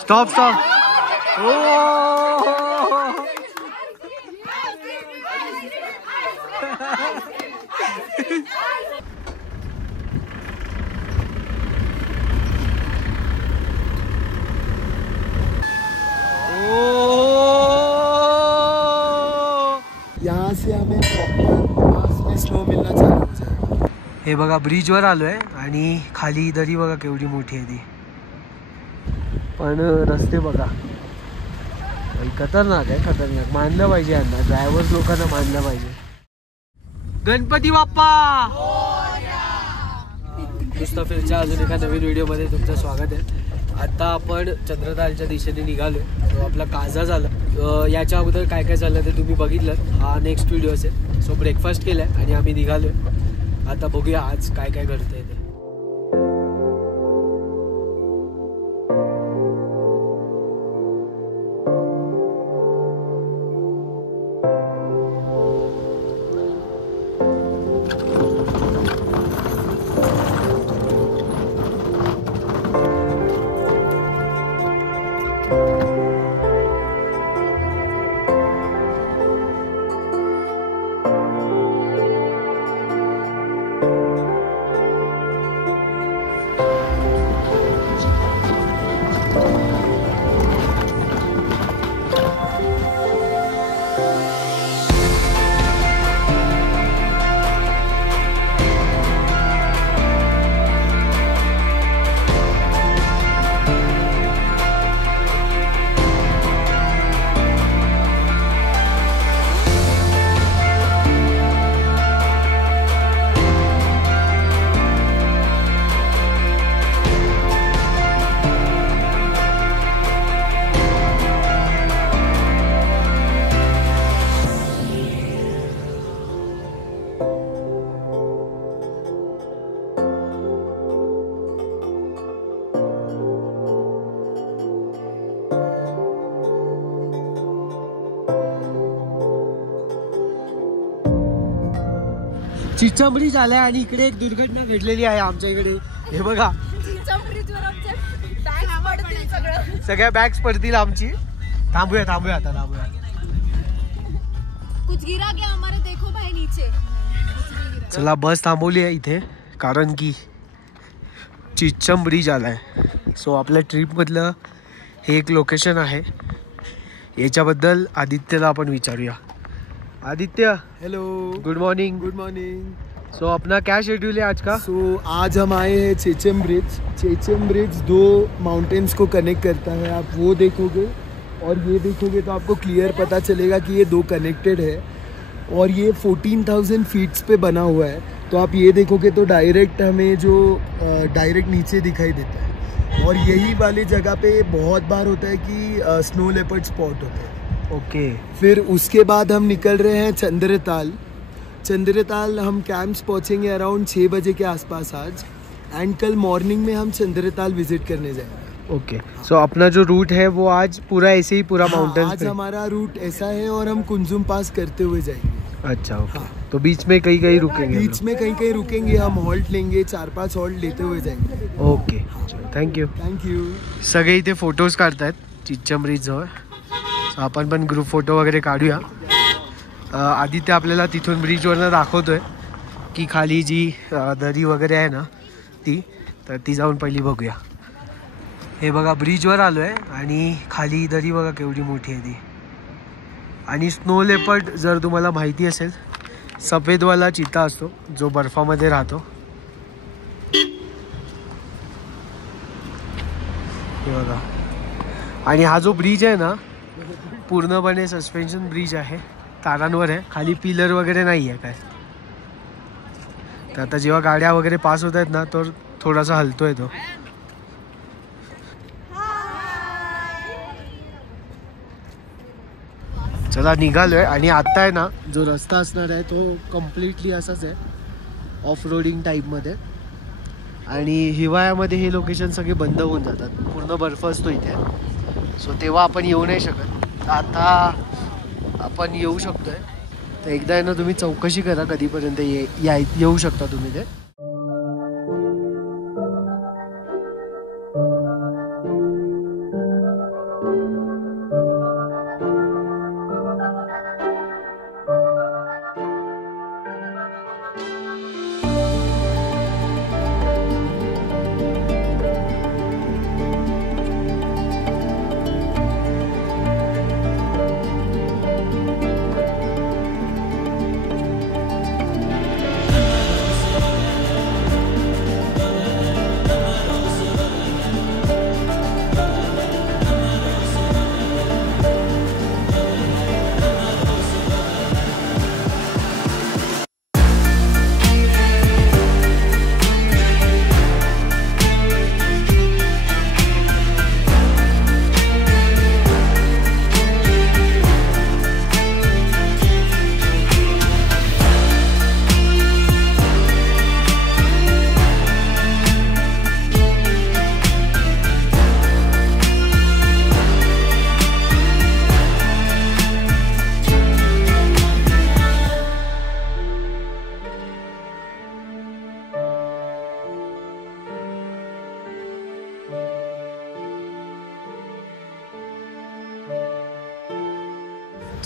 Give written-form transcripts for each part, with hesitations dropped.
Stop stop. यहाँ से हमें प्रॉपर स्नो मिलना चालू हो जाएगा. हे बघा ब्रिजवर आलोय आणि खाली दरी बघा केवढी मोठी आहे ती. पण रस्ते बघा खतरनाक आहे, खतरनाक. मानलं पाहिजे यांना, ड्रायव्हर्स लोकांना मानलं पाहिजे. गणपती बाप्पा. मुस्ताफिरच्या अजून एका नवीन व्हिडिओमध्ये तुमचं स्वागत आहे. आता आपण चंद्रतालच्या दिशेने निघालोय. तो आपला काजा झाला. याच्या अगोदर काय काय झालं ते तुम्ही बघितलं. हा नेक्स्ट व्हिडिओ असेल. सो ब्रेकफास्ट केलाय आणि आम्ही निघालोय. आता बघूया आज काय काय घडतंय ते. चिचंबरी झालाय आणि इकडे एक दुर्घटना घडलेली आहे आमच्या इकडे. हे बघा सगळ्या बॅग्स पडतील आमची. थांबूया थांबूया आता थांबूया. चला बस थांबवली आहे इथे कारण की चिचम ब्रिज आलाय. सो आपल्या ट्रिप मधलं हे एक लोकेशन आहे. याच्याबद्दल आदित्यला आपण विचारूया. Aditya hello, good morning. Good morning. So अपना क्या शेड्यूल है आज का? सो आज हम आए हैं चेचम ब्रिज. चेचम ब्रिज दो माउंटेन्स को कनेक्ट करता है. आप वो देखोगे और ये देखोगे तो आपको क्लियर पता चलेगा कि ये दो कनेक्टेड है और ये 14,000 फीट्स पे बना हुआ है. तो आप ये देखोगे तो डायरेक्ट हमें जो डायरेक्ट नीचे दिखाई देता है. और यही वाली जगह पे बहुत बार होता है कि स्नो लेपर्ड स्पॉट होता है. ओके. फिर उसके बाद हम निकल रहे हैं चंद्रताल. चंद्रताल हम कैंप्स पहुंचेंगे अराउंड 6 बजे के आसपास आज. एंड कल मॉर्निंग में हम चंद्रताल विजिट करने जाएंगे. ओके. सो अपना जो रूट है वो आज पूरा ऐसे ही पूरा माउंटेन. आज हमारा रूट ऐसा है और हम कुंजुम पास करते हुए जाएंगे. अच्छा ओके. तो बीच में कहीं कहीं रुकेंगे. बीच में कहीं कहीं रुकेंगे. हम हॉल्ट लेंगे, 4-5 हॉल्ट लेते हुए जाएंगे. Okay thank you. थँक्यू. सगळे इथे फोटोज काढतायत चिचम ब्रिज जवळ. आपण पण ग्रुप फोटो वगैरे काढूया. आदित्य आपल्याला तिथून ब्रिजवरनं दाखवतोय की खाली जी दरी वगैरे आहे ना ती, तर ती जाऊन पहिली बघूया. हे बघा ब्रिजवर आलोय आणि खाली दरी बघा केवढी मोठी आहे ती. आणि स्नो लेपर्ड जर तुम्हाला माहिती असेल, सफेदवाला चिता असतो जो बर्फामध्ये राहतो. हे बघा. आणि हा जो ब्रिज आहे ना पूर्णपणे सस्पेन्शन ब्रिज आहे. तारांवर आहे. खाली पिलर वगैरे नाही आहे काय. तर आता जेव्हा गाड्या वगैरे पास होत आहेत ना तर थोडासा हलतोय तो. चला निघालोय. आणि आता आहे ना जो रस्ता असणार आहे तो कम्प्लिटली असाच आहे, ऑफ रोडिंग टाईपमध्ये. आणि हिवाळ्यामध्ये हे लोकेशन सगळे बंद होऊन जातात. पूर्ण बर्फ असतो इथे. सो तेव्हा आपण येऊ नाही शकत. आता आपण येऊ शकतोय. तर एकदा आहे ना तुम्ही चौकशी करा कधीपर्यंत येऊ शकता तुम्ही ते.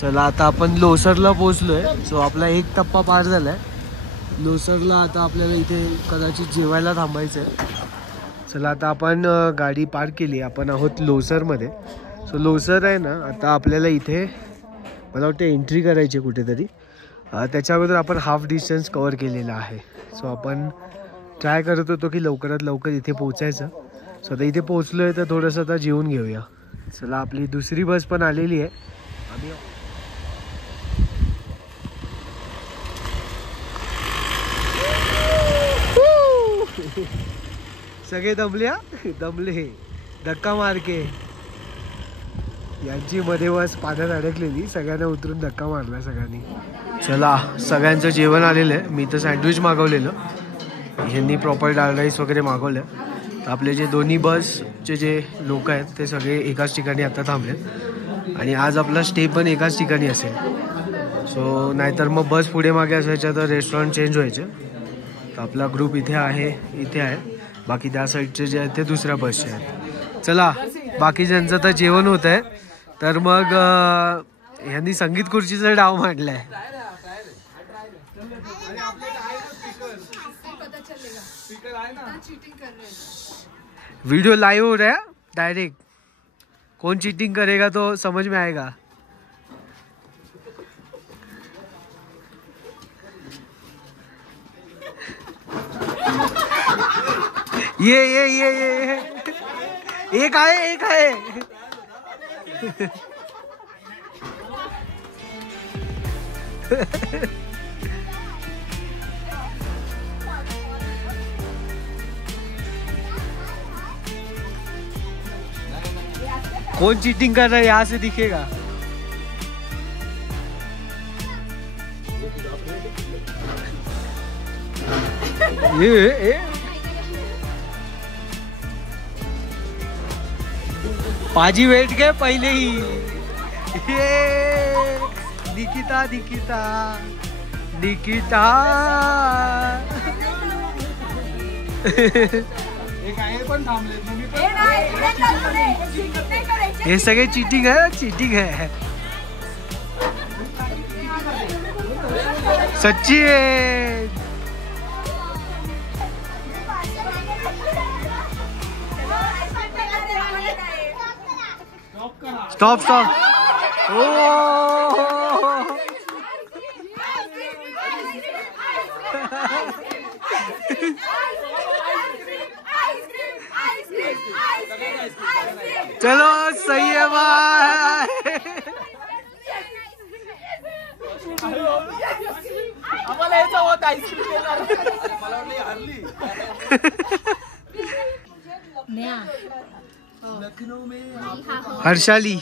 चला आता आपण लोसरला पोहोचलोय. सो आपला एक टप्पा पार झालाय. लोसरला आता आपल्याला इथे कदाचित जेवायला थांबायचं आहे. चला आता आपण गाडी पार्क केली. आपण आहोत लोसरमध्ये. सो लोसर आहे ना, आता आपल्याला इथे मला वाटतं एंट्री करायची कुठेतरी. त्याच्या अगोदर आपण हाफ डिस्टन्स कवर केलेला आहे. सो आपण ट्राय करत होतो की लवकरात लवकर इथे पोचायचं. सो आता इथे पोचलो आहे तर थोडंसं आता जेवून घेऊया. चला आपली दुसरी बस पण आलेली आहे. आम्ही सगळे दमले धक्का मारके. यांची मध्ये बस पाण्यात अडकलेली. सगळ्यांना उतरून धक्का मारला सगळ्यांनी. चला सगळ्यांचं जेवण आलेलं आहे. मी तर सँडविच मागवलेलं. ह्यांनी प्रॉपर डाळ राईस वगैरे मागवलं. आपले जे दोन्ही बसचे जे लोक आहेत ते सगळे एकाच ठिकाणी आता थांबलेत. आणि आज आपला स्टे पण एकाच ठिकाणी असेल. सो नाहीतर मग बस पुढे मागे असायच्या तर रेस्टॉरंट चेंज व्हायचे. तर आपला ग्रुप इथे आहे. बाकी त्या साईडचे जे आहेत ते दुसऱ्या बसचे आहेत. चला बाकी ज्यांचं तर जेवण होत आहे तर मग ह्यांनी संगीत खुर्चीचा डाव मांडलाय. वीडियो लाइव हो रहा है डायरेक्ट. कौन चीटिंग करेगा तो समझ में आएगा. ये एक आहे. कौन चीटिंग कर रहा है यहाँ से दिखेगा. ये पाजी वेट गए पहले ही. ये निकिता हे सगळे चीटिंग है. सच्ची है. स्टॉप. चलो सही है बाय. हर्षाली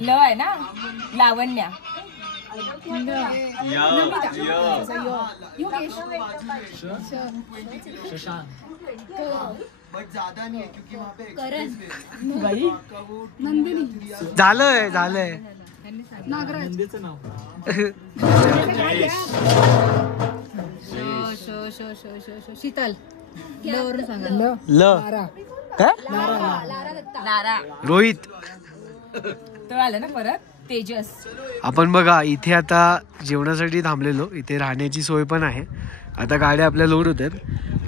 ल आहे ना. लावण्या झालंय. शीतल रोहित तो आला ना परत. तेजस. आपण बघा इथे आता जेवणासाठी थांबलेलो. इथे राहण्याची सोय पण आहे. आता गाड्या आपल्या लोड होतात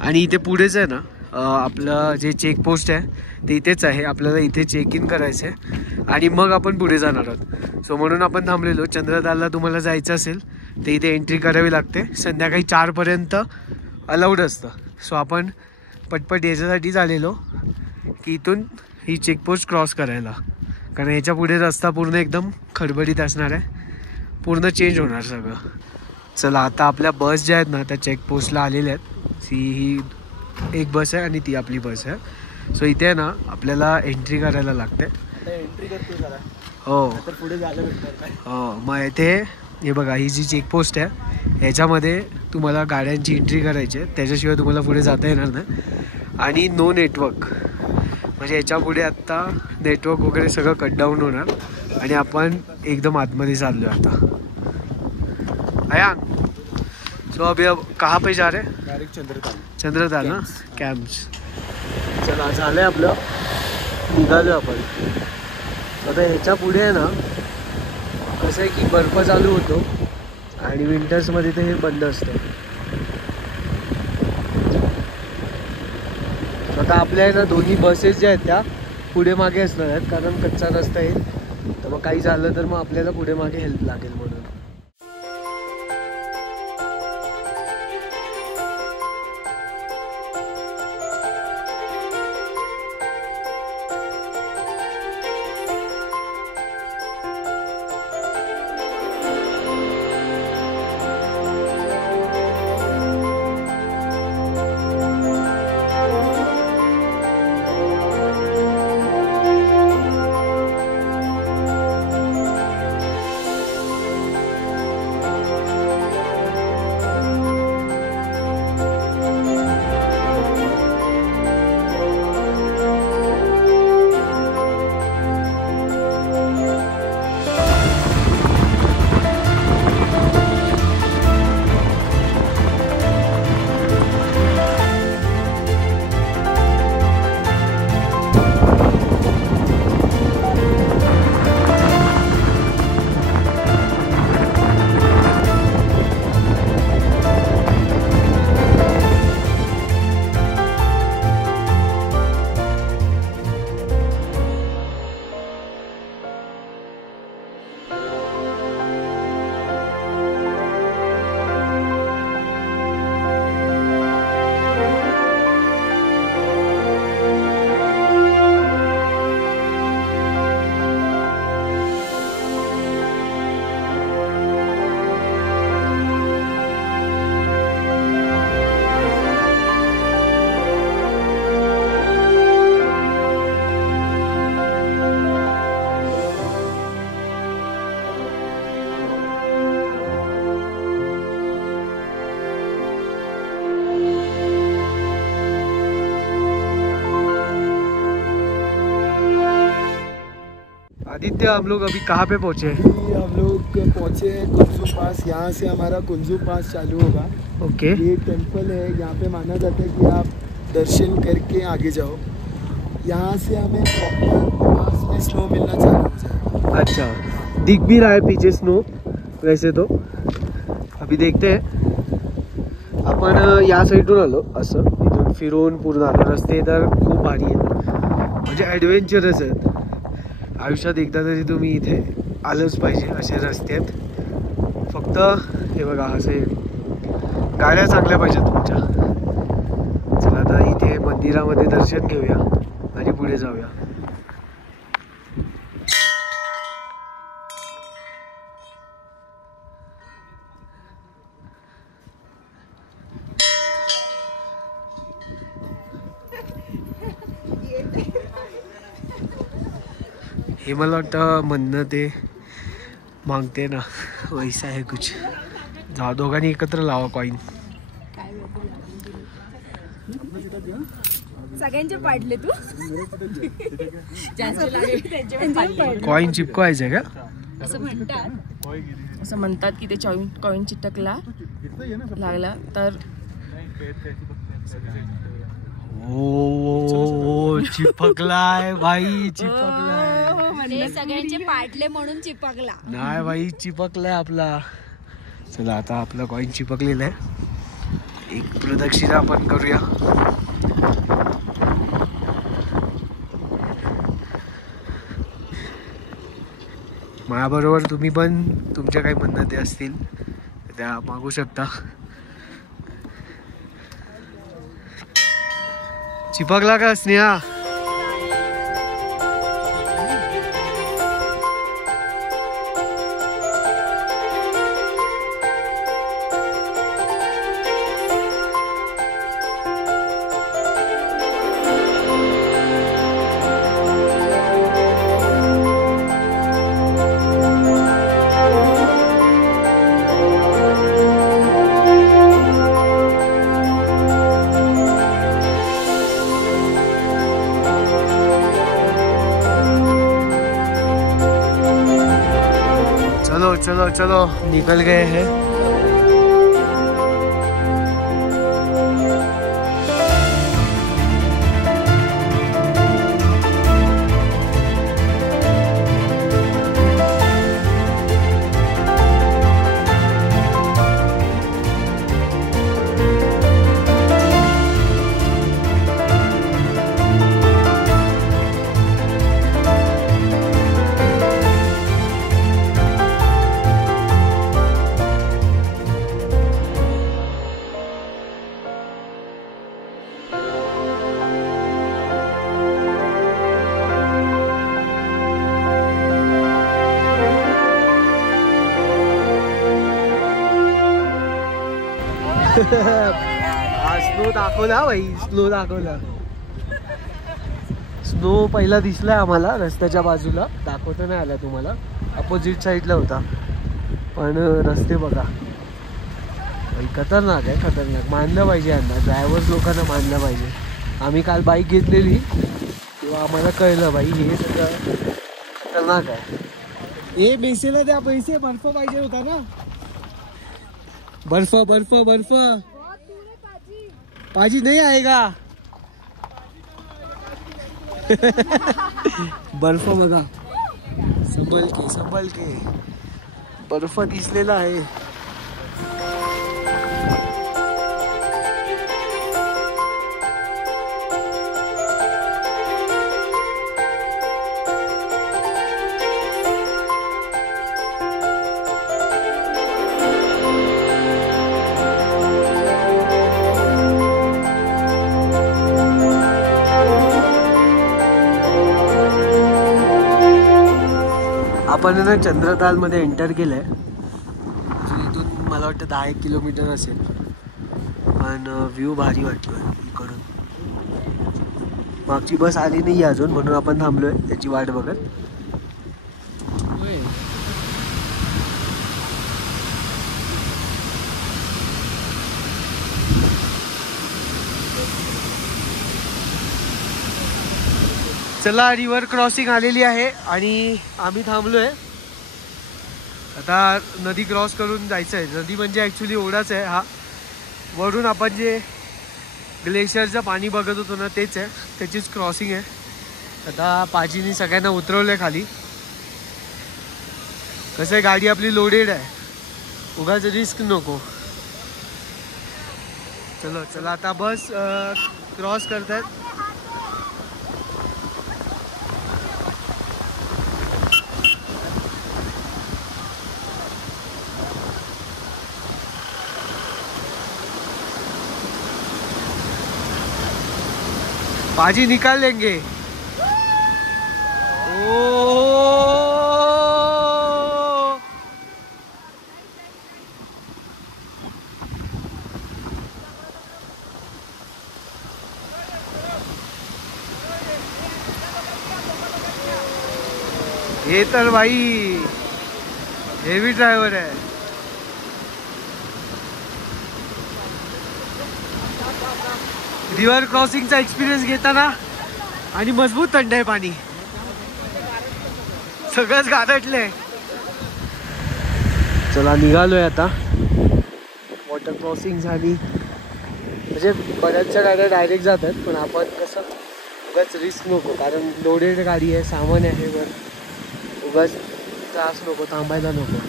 आणि इथे पुढेच आहे ना आपलं जे चेकपोस्ट आहे ते इथेच आहे. आपल्याला इथे चेक इन करायचं आहे आणि मग आपण पुढे जाणार आहोत. सो म्हणून आपण थांबलेलो. चंद्रतालला तुम्हाला जायचं असेल तर इथे एंट्री करावी लागते. संध्याकाळी 4पर्यंत अलाउड असतं. सो आपण पटपट याच्यासाठीच आलेलो की इथून ही चेकपोस्ट क्रॉस करायला. कारण याच्या पुढे रस्ता पूर्ण एकदम खडबडीत असणार आहे. पूर्ण चेंज होणार सगळं. चला आता आपल्या बस ज्या आहेत ना त्या चेकपोस्टला आलेल्या आहेत. ही एक बस आहे आणि ती आपली बस आहे. सो इथे ना आपल्याला एंट्री करायला लागते. हो मग इथे हे बघा ही जी चेकपोस्ट आहे ह्याच्यामध्ये तुम्हाला गाड्यांची एंट्री करायची आहे. त्याच्याशिवाय तुम्हाला पुढे जाता येणार नाही. आणि नो नेटवर्क म्हणजे याच्या पुढे आत्ता नेटवर्क वगैरे सगळं कट डाऊन होणार. आणि आपण एकदम आतमध्ये चाललो आहे आता. अयांग सो अभी अब कहाँ पे जा रहे हैं. डायरेक्ट चंद्रताल ना कॅम्प्स. चला झालं आहे आपलं. निघालो आपण. आता ह्याच्या पुढे आहे ना असं आहे की बर्फ चालू होतो आणि विंटर्समध्ये ते हे बंद असतं. आता आपल्या आहे ना दोन्ही बसेस ज्या आहेत त्या पुढे मागे असणार आहेत, कारण कच्चा रस्ता आहे. तर मग काही झालं तर मग आपल्याला पुढे मागे हेल्प लागेल म्हणून. आदित्य, हम लोग अभी कहाँ पे पहुँचे? हम लोग पहुँचे हैं कुंजू पास. यहाँ से हमारा कुंजू पास चालू होगा. ओके. ये टेंपल है, यहाँ पे माना जाता है कि आप दर्शन करके आगे जाओ. यहाँ से हमें प्रॉपर पास में स्नो मिलना चालू हो जाएगा. अच्छा, दिख भी रहा है पीछे स्नो वैसे तो. अभी देखते हैं. आपण या साईडून आलो, असं इथून फिरून पूर्ण आलो. रस्ते तर खूप भारी आहेत, म्हणजे ॲडव्हेंचरस आहेत. आयुष्यात एकदा तरी तुम्ही इथे आलंच पाहिजे. असे रस्ते आहेत. फक्त हे बघा, असे गाड्या चांगल्या पाहिजेत तुमच्या. चला आता इथे मंदिरामध्ये दर्शन घेऊया आणि पुढे जाऊया. हे मला वाटतं म्हणणं ते मागते ना, वैसा आहे कुछ. जा, दोघांनी एकत्र लावा कॉइन. सगळ्यांचे पाडले तू. जास्त लागले त्यांचे पाडले. कॉइन चिपकवायचं का? असं म्हणतात की ते कॉइन चिटकला लागला तर. ओ चिपकलाय भाई, चिपकलाय. सगळ्यांचे पाडले म्हणून चिपकला नाही भाई, चिपकलाय आपला. चला आता आपला कॉइन चिपकलेला आहे. एक प्रदक्षिणा आपण करूया. माझ्याबरोबर तुम्ही पण तुमच्या काही मन्नती असतील त्या मागू शकता. चिपकला का स्नेहा? चलो चलो चलो, निकल गए हैं. स्नो दाखवला भाई, स्नो दाखवला. स्नो पहिला दिसलाय आम्हाला रस्त्याच्या बाजूला, दाखवता नाही आला तुम्हाला, अपोजिट साईडला होता. पण रस्ते बघा भाई, खतरनाक आहे, खतरनाक. मानलं पाहिजे यांना, ड्रायव्हर्स लोकांना मानलं पाहिजे. आम्ही काल बाईक घेतलेली तेव्हा आम्हाला कळलं भाई हे सगळं खतरनाक आहे. हे मेसेला द्या पैसे, बर्फ पाहिजे होता ना. बर्फ बर्फ बर्फ पाजी नहीं आएगा. बर्फ बघा, संभल के बर्फ दिसलेला आहे. आपण ना चंद्रतालमध्ये एंटर केलं आहे. इथून मला वाटतं 10 किलोमीटर असेल, पण व्ह्यू भारी वाटतो आहे इकडून. मागची बस आली नाही अजून, म्हणून आपण थांबलो आहे त्याची वाट बघत. चला, रिव्हर क्रॉसिंग आलेली आहे आणि आम्ही थांबलोय. आता नदी क्रॉस करून जायचं आहे. नदी म्हणजे ॲक्च्युली ओढाच आहे हा. वरून आपण जे ग्लेशियरचं पाणी बघत होतो ना तेच आहे, त्याचीच क्रॉसिंग आहे. आता पाजीनी सगळ्यांना उतरवलं आहे खाली. कसं आहे, गाडी आपली लोडेड आहे, उगाच रिस्क नको. चलो चला, आता बस क्रॉस करतायत. पाजी निकाल लेंगे. ओ ये तर भाई हेवी ड्रायव्हर आहे. रिव्हर क्रॉसिंगचा एक्सपिरियन्स घेताना आणि मजबूत थंड आहे पाणी, सगळंच गारटलंय. चला निघालोय आता. वॉटर क्रॉसिंग झाली म्हणजे बऱ्याचशा गाड्या डायरेक्ट जातात, पण आपण कसं उगाच रिस्क नको, कारण लोडेड गाडी आहे, सामान आहे वर, उगाच त्रास नको, थांबायला नको.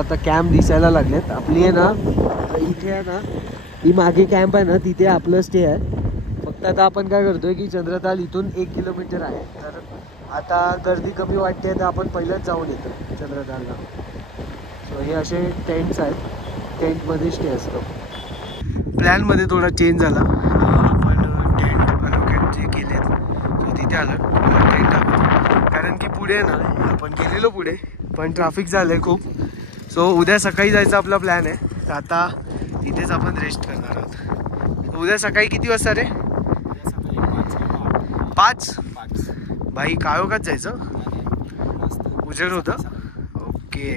आता कॅम्प दिसायला लागलेत. आपली आहे ना इथे आहे ना, ही मागे कॅम्प आहे ना, तिथे आपलं स्टे आहे. फक्त आता आपण काय करतोय की चंद्रताल इथून 1 किलोमीटर आहे, तर आता गर्दी कमी वाटते तर आपण पहिलंच जाऊन येतो चंद्रतालला. सो हे असे टेंट्स आहेत, टेंटमध्ये स्टे असतो. प्लॅनमध्ये थोडा चेंज झाला. आपण टेंट अलोकेट जे केलेत सो तिथे आलं टेंट टाकतो, कारण की पुढे ना आपण गेलेलो पुढे, पण ट्रॅफिक झालं आहे खूप. सो उद्या सकाळी जायचा आपला प्लॅन आहे, तर आता इथेच आपण रेस्ट करणार आहोत. उद्या सकाळी किती वाजता रे? 5 भाई, काळोखात जायचं, उजेड होतं. ओके,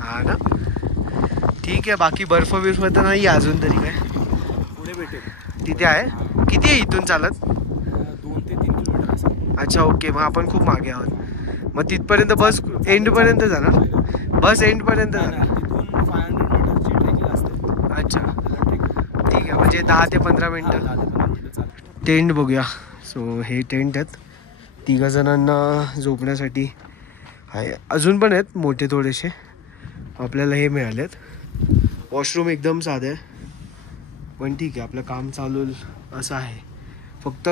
हा ना, ठीक आहे. बाकी बर्फ बिर्फ तर नाही अजून तरी, काय पुढे भेटेल तिथे आहे. किती आहे इथून चालत? 2 ते 3 किलोमीटर असेल. अच्छा, ओके. मग आपण खूप मागे आहोत. मग तिथपर्यंत बस एंडपर्यंत जाणार? बस एंडपर्यंत जाणार? तिथून 500 मीटरची ट्रेकिंग असते. अच्छा, ठीक आहे. म्हणजे 10 ते 15 मिनटं. 10 ते 15 मिनिटं चालतं. टेंट बघूया. सो हे टेंट आहेत, 3 जणांना झोपण्यासाठी आहे. अजून पण आहेत मोठे थोडेसे, आपल्याला हे मिळालेत. वॉशरूम एकदम साधं आहे, पण ठीक आहे, आपलं काम चालू असं आहे. फक्त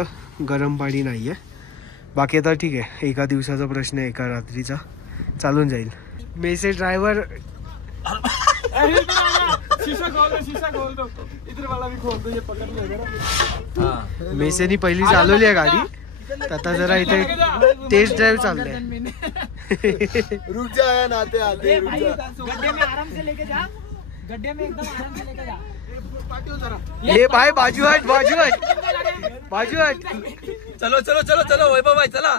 गरम पाणी नाही आहे. बाकी आता ठीक आहे, एका दिवसाचा प्रश्न आहे, एका रात्रीचा चालून जाईल. मेसे ड्रायव्हर शीशा खोल दो इधर वाला भी खोल दो, ये पकड़ लेगा ना। मेसेनी पहिली चालवली आहे गाडी, तर आता जरा इथे टेस्ट ड्राईव्ह चाललंय. रुक जा यार, आते आते रुक जा. गड्ढे में आराम से लेके जा, गड्ढे में एकदम आराम से लेके जा. ये भाई बाजू हट, बाजू हट, बाजू हट. चलो चलो चलो चलो वैभव भाई चला.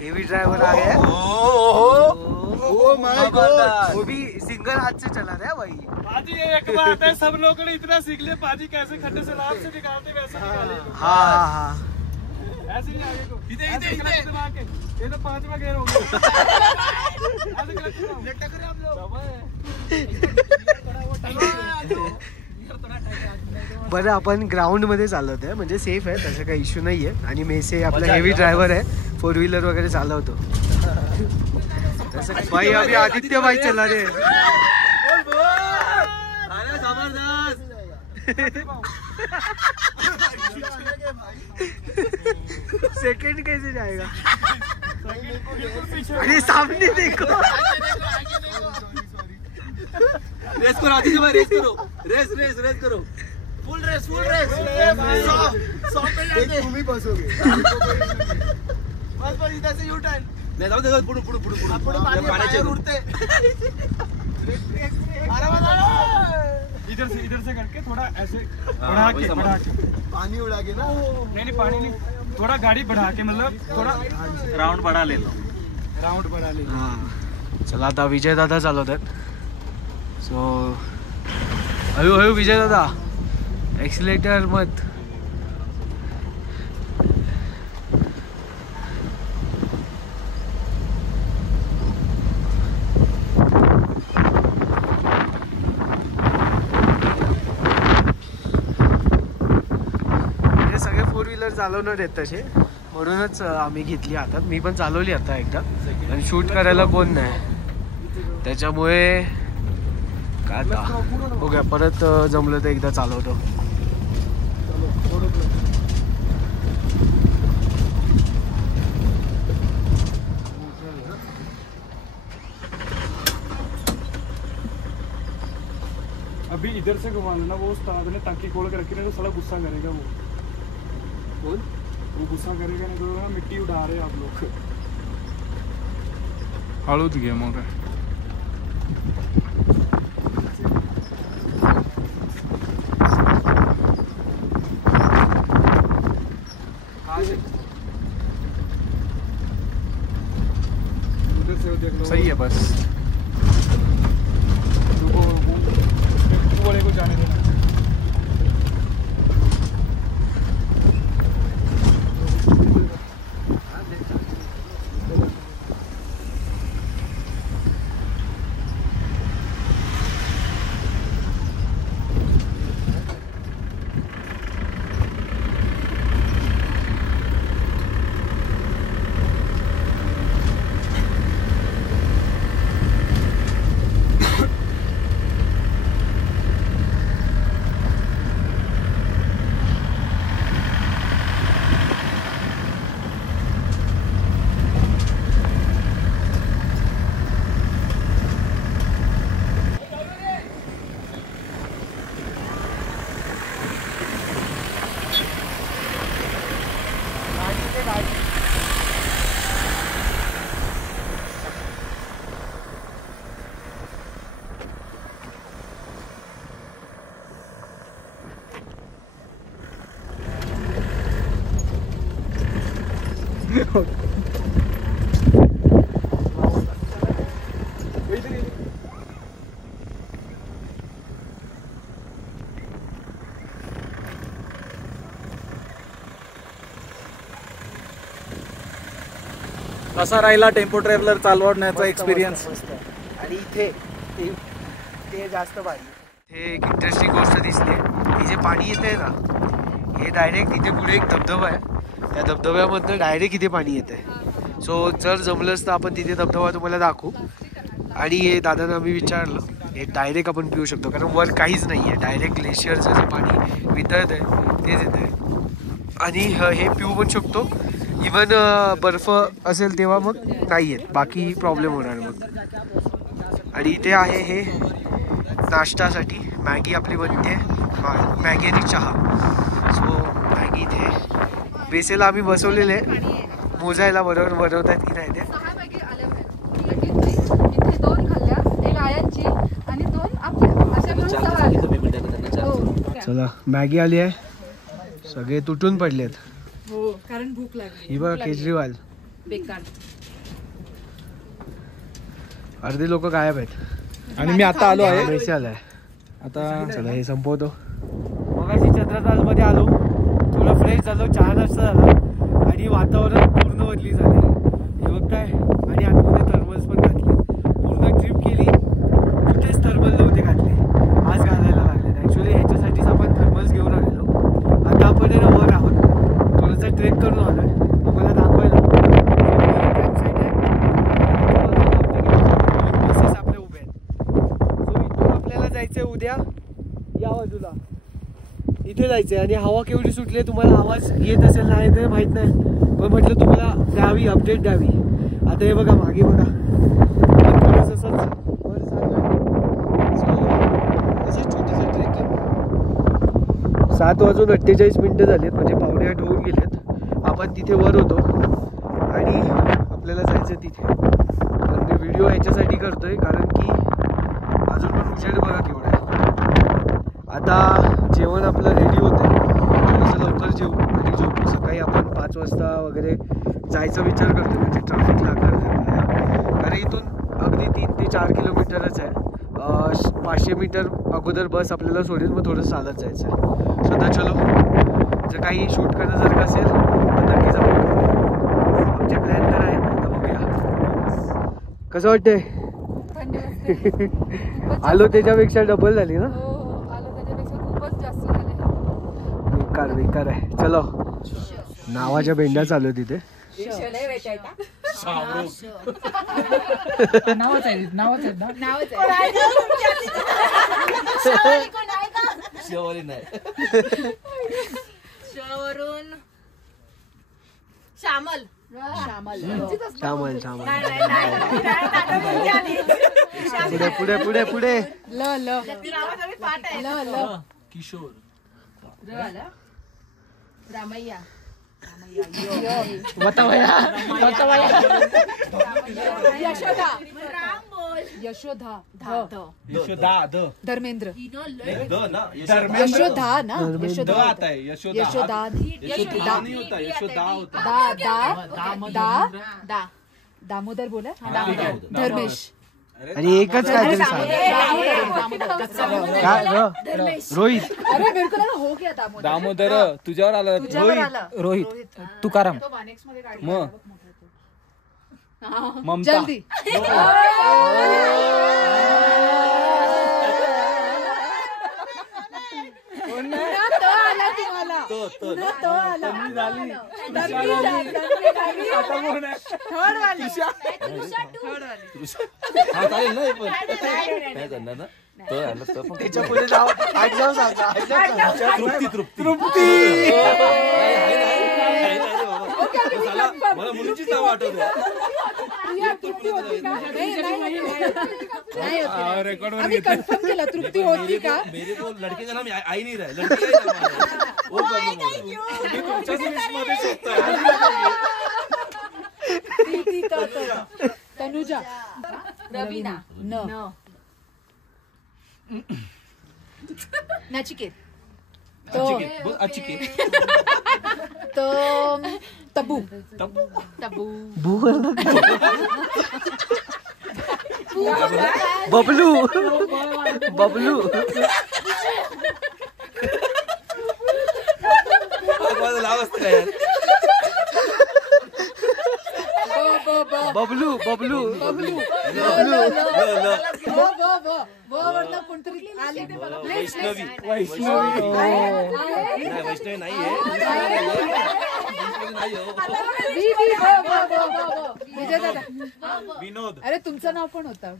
हेवी ड्राइवर आ गया. ओ माय गॉड, वो भी सिंगल हाथ से चला रहा है भाई. पाजी एक बात है, सब लोगों ने इतना सीख लिया पाजी कैसे खड्डे से लाभ से निकालते वैसे निकाले. हाँ हाँ हाँ. ऐसे ही आगे को इधे दबा के, ये तो 5वां गियर हो गया. ऐसे क्लच दबाओ, लेटा करे आप लोग. बरं आपण ग्राउंड मध्ये चालवत आहे, म्हणजे सेफ आहे, तसं काही इश्यू नाहीये. आणि मेसे आपला हेवी ड्रायव्हर आहे, 4 व्हीलर वगैरे चालवतो. तसं भाई अभी आदित्य भाई चला रे. सेकंड कैसे जाएगा? अरे सामने देखो. रेस करो आदित्य भाई, रेस करो, रेस रेस रेस करो. Full race, full race. 100 पे जाके तुम ही बसोगे. बस इधर से यू टर्न. नाही जाऊ दे, पुढे पुढे पुढे पुढे पाणी उडते. इधर से करके थोड़ा ऐसे बढ़ा के पानी उड़ा के ना. नहीं पानी नहीं, थोड़ा गाड़ी बढ़ा के, मतलब थोड़ा राउंड बढ़ा ले लो. राउंड बढ़ा ले. हां चला आता विजय दादा चालवतात. सो हळूहळू विजय दादा, एक्सिलेटर मत. हे सगळे 4 व्हीलर चालवणार आहेत तसे, म्हणूनच आम्ही घेतली हातात. मी पण चालवली आता एकदा, आणि शूट करायला कोण नाही, त्याच्यामुळे काय आता बघूया, परत जमलं तर एकदा चालवतो. अभी इधर से घुमा लेना, वो उस्ताद ने टांकी खोल के रखी ना, तो साला गुस्सा करेगा. वो गुस्सा करेगा, नहीं तो ना मिट्टी उड़ा रहे आप लोग. हळूच घे मग. उधर से देख लो. सही है बस. वाले को जाने देना. कसा राहिला टेम्पो ट्रॅव्हलर चालवण्याचा एक्सपिरियन्स? आणि इथे ते जास्त भारी. हे एक इंटरेस्टिंग गोष्ट दिसली, हे जे पाणी येते ना, हे डायरेक्ट इथे पुढे एक धबधबा आहे, त्या धबधब्यामधनं डायरेक्ट इथे पाणी येते. सो जर जमलंच तर आपण तिथे धबधबा तुम्हाला दाखवू. आणि हे दादांना आम्ही विचारलं, हे डायरेक्ट आपण पिऊ शकतो, कारण वर काहीच नाही आहे, डायरेक्ट ग्लेशियरचं जे पाणी वितळत आहे तेच येत आहे. आणि हे पिऊ पण शकतो, इवन बर्फ असेल तेव्हा मग नाही येत, बाकी प्रॉब्लेम होणार मग. आणि इथे आहे हे नाश्त्यासाठी मॅगी आपली बनते, मॅगी आणि चहा. सो मॅगी इथे बेसेला आम्ही बसवलेले, मोजायला बनवतात की नाही ते. चला मॅगी आली आहे, सगळे तुटून पडलेत. हो, कारण भूक लागली. ही बघा केजरीवाल, बेकार. अर्धे लोक गायब आहेत आणि मी आता आलो आहे. पैसे आलाय आता चला हे संपवतो. मगाशी चंद्रतालमध्ये आलो, थोडं फ्रेश झालो, चहा नाश्ता झाला आणि वातावरण पूर्ण बदली झाले. हे बघताय, आणि आतमध्ये थर्मल्स पण घातले. पूर्ण ट्रिप केली, कुठेच थर्मल नव्हते घातले, आज घालायला लागले. ॲक्च्युली ह्याच्यासाठीच आपण थर्मल्स घेऊन आलेलो. आता आपण वर आहोत, थोडंसं ट्रेक करून आलोय तुम्हाला दाखवायला. बसेस आपल्या उभ्या आहेत. सो इथून आपल्याला जायचंय उद्या या बाजूला, इथे जायचंय. आणि हवा केवढी सुटली तुम्हाला आवाज येत असेल नाही ते माहित नाही, पण म्हटलं तुम्हाला द्यावी, अपडेट द्यावी. आता हे बघा मागे बघा, थोडंसं वर असं छोटंसं ट्रेकिंग. 7:48 झालेत, म्हणजे 7:45 होऊन गेलेत. आपण तिथे वर होतो आणि आपल्याला जायचं तिथे. तर मी व्हिडिओ याच्यासाठी करतोय कारण की अजून पण उजेड बघा केवढा आहे. आता जेवण आपलं रेडी होतं, थोडंसं लवकर जेवू आणि झोपू. सकाळी आपण 5 वाजता वगैरे जायचा विचार करतो, म्हणजे ट्रॅफिक लागणार नाही आपल्याला. कारण इथून अगदी 3 ते 4 किलोमीटरच आहे. 500 मीटर अगोदर बस आपल्याला सोडेल, मग थोडं चालत जायचं आहे. स्वतः चलो, जर काही शूट करणं जर का असेल तर नक्कीच आपण आमचे प्लॅन तर आहेत. आता बघूया कसं वाटतंय. आलो त्याच्यापेक्षा डबल झाली ना. बेकार आहे. चलो, नावाच्या भेंड्या चालू तिथे. श्यामल. पुढे किशोर, रामैया, यशोदा धर्मेंद्र, यशोदा ना, यशोदा आता है. यशोदा, नहीं होता, यशोदा होता. दामोदर बोला, धर्मेश. आणि एकच काहीतरी रोहित. अरे बिलकुल हो गया दामोदर तुझ्यावर आलं. रोहित तुकाराम, मग ममता. जल्दी. त्याच्या पुढे जाऊ. तृप्ती. मला मुलीचीच नाव आठवते. आम्ही कन्फर्म केलं तृप्ती होती का. मेरे को लड़के का नाम आई नहीं रहा है, लड़की का ही नाम है. वो तनुजा, रवीना, नचिकेत, तो तबू, बबलू. लाव असतं काय यार. बबलू कोणतरी आले. वैष्णवी नाही, वैष्णवी नाहीये. विजय दादा विनोद. अरे तुमचं नाव पण होतं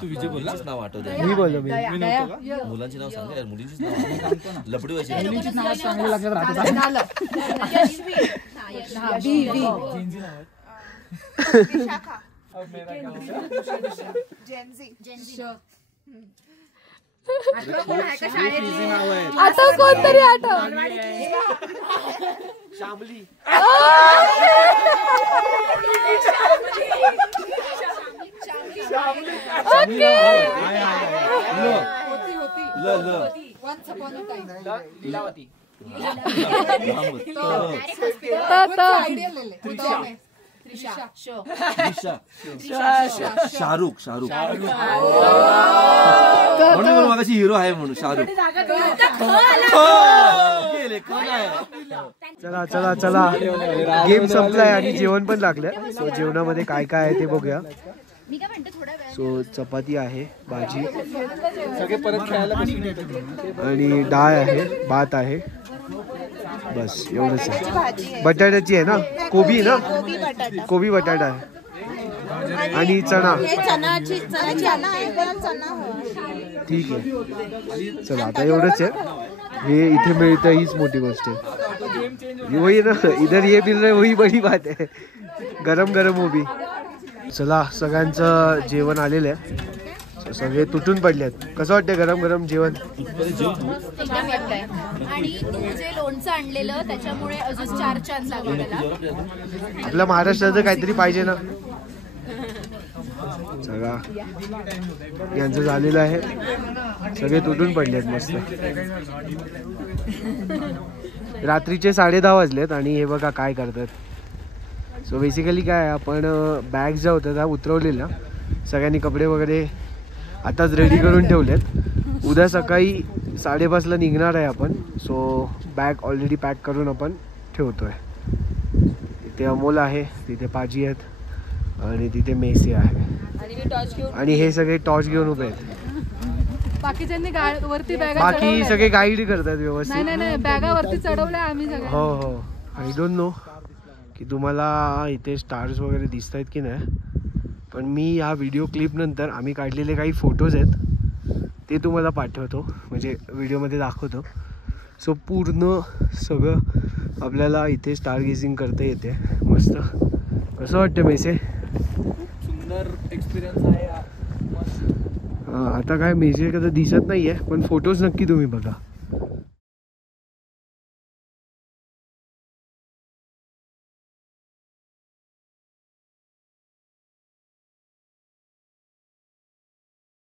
तू विजय बोललास नाव आठवतं. मी बोललो मी मुलांची नाव सांग यार, मुलींचीच नाव लपडी व्हायची. आठव कोणतरी आठव शामली. शाहरुख म्हणून मगाशी हिरो आहे म्हणून शाहरुख. चला चला चला, गेम संपलाय आणि जेवण पण लागलं. सो जेवणामध्ये काय काय आहे ते बघूया. सो चपाती आहे, भाजी आणि डाळ आहे, भात आहे, बस एवढंच आहे. बटाट्याची आहे ना, कोबी ना, कोबी बटाटा आहे आणि चणा. ठीक आहे, चला आता एवढंच आहे. हे इथे मिळतं हीच मोठी गोष्ट आहे. वही ना, इधर ये मिल रहा है वही बड़ी बात आहे. गरम गरम उभी. चला सगळ्यांचं जेवण आलेलं आहे. सगळे तुटून पडलेत. कसं वाटतं गरम गरम जेवण? एकदम वाटतंय. आणि तू जे लोणचं आणलेलं त्याच्यामुळे अजून 4 चान्स लागला त्याला. आपल्या महाराष्ट्राचं काहीतरी पाहिजे ना. सगळा यांचं झालेलं आहे. सगळे तुटून पडलेत मस्त. रात्रीचे 10:30 वाजलेत आणि हे बघा काय करतात. सो बेसिकली काय, आपण बॅग ज्या होत्या त्या उतरवलेल्या, सगळ्यांनी कपडे वगैरे आताच रेडी करून ठेवलेत. उद्या सकाळी 5:30ला निघणार आहे आपण. सो बॅग ऑलरेडी पॅक करून आपण ठेवतोय. तिथे अमोल आहे, तिथे पाजी आहेत आणि तिथे मेसी आहे आणि हे सगळे टॉर्च घेऊन उभे आहेत. बाकीच्यांनी वरती बॅगा बाकी सगळे गाईड करतात व्यवस्थित. नाही बॅगा वरती चढवल्या आम्ही सगळे. हो हो, आय डोंट नो की तुम्हाला इथे स्टार्स वगैरे दिसत आहेत की नाही, पण मी या व्हिडिओ क्लिप नंतर आम्ही काढलेले काही फोटोज आहेत ते तुम्हाला पाठवतो, म्हणजे व्हिडिओमध्ये दाखवतो. सो पूर्ण सगळं आपल्याला इथे स्टार गेजिंग करता येते. मस्त. कसं वाटतं मेसे? सुंदर एक्सपिरियन्स आहे. आता काय मेसे कधी दिसत नाही आहे, पण फोटोज नक्की तुम्ही बघा.